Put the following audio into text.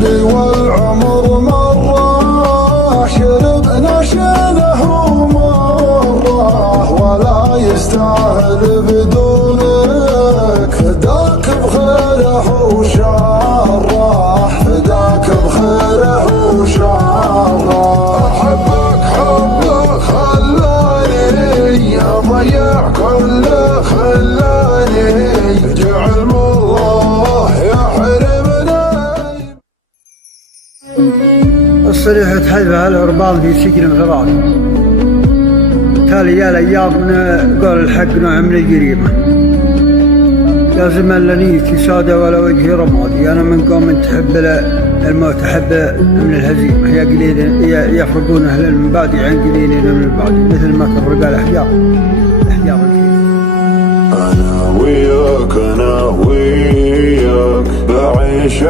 الليالي والعمر مرة، شربنا شنه مرة ولا يستاهل بدونك، فداك بخيره وشره، فداك بخيره وشره. أحبك حبك خلاني أضيع كل خلاني، جعل الله يحرمنا. الصريحة تحذفها العربان في سجن ثلاث تالي يا الايام قال الحق نعم الجريمة، لازم لنيتي سادة ولا وجهي رمادي. انا من قوم تحب الموت احب من الهزيمة، هي قليل يفرقون اهل المبادئ عن قليلين من البادئ، مثل ما تفرق الاحجار انا وياك بعيش